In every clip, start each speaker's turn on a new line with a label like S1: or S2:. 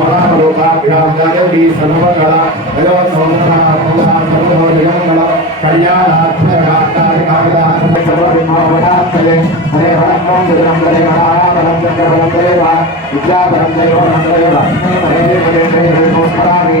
S1: అత్ర శ్రీ విజయభోగర్భవాణి మదన్మమ ముదే కళ్యాణ భారతయాయిలే శ్రీ భద్రవదన్యం భయం నమః వేదామృతాయ హరి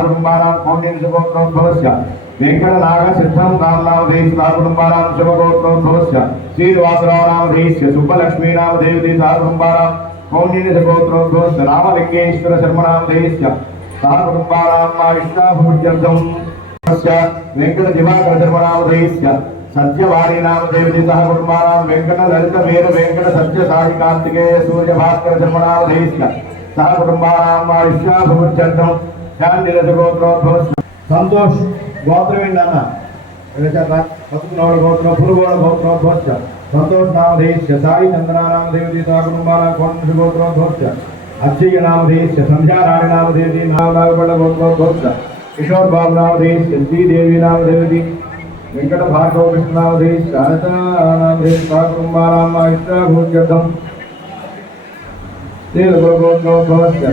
S1: కుటుంబానాం కౌండిన్య గోత్రోద్భవస్య వెంకట నాగ సిద్ధం నామ నామధేయ సుధా కుటుంబానాం శుభ గోత్రోద్భవస్య శ్రీనివాసరావు నామధేయస్య సుబ్బలక్ష్మీ నామదేవతే సహ కుటుంబానాం కౌండిన్య గోత్రోద్భవస్య రామలింగేశ్వర శర్మ నామధేయస్య సహ కుటుంబానాం మా విష్ణాభుజర్థం వెంకట దివాకర శర్మ నామధేయస్య సత్యవాణి నామదేవతి సహ కుటుంబానాం వెంకట లలిత వీర వెంకట సత్య సాయి కార్తికేయ సూర్య భాస్కర శర్మ నామధేయస్య సహ కుటుంబానాం విశ్వాభుచ్చంతం శాంతిరథగోత్రోద్భవ సంతోష్ గోత్రం ఏంటన్న పసుపునోడ గోత్రం పురుగోడ గోత్రోద్భవస్య సంతోష్ నామధేయస్య సాయి చంద్రనామదేవతి కుటుంబానాం కొండ గోత్రోద్భవస్య అక్షయ నామధేయస్య సంధ్యారాణి నామదేవతి నామనాగపడ గోత్రోద్భవస్య కిషోర్ బాబు నామధేయస్య శ్రీదేవి వెంకట భార్గవ కృష్ణామధేయస్య అనిత నామధేయ సహ కుటుంబానాం విశ్వాభూత్యర్థం శ్రీలగోత్రోద్భవస్య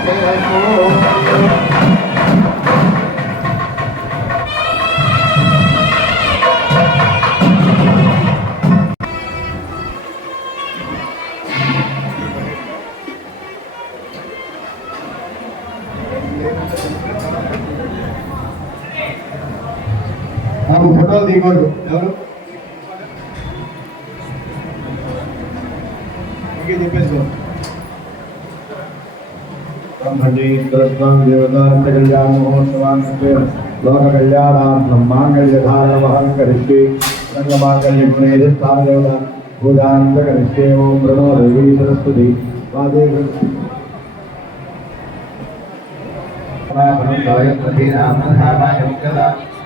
S1: లక్ష్మణ ఫోటో దిగోడు ఎవరు ఓకే చెప్పేసుకో లోక కళ్యాణార్థం మాంగళ్య ధారణమహం కరిష్యే రంగమాంగళ్య గుణేది స్థానదేవత పూజాంత కరిష్యే ఓం ప్రణో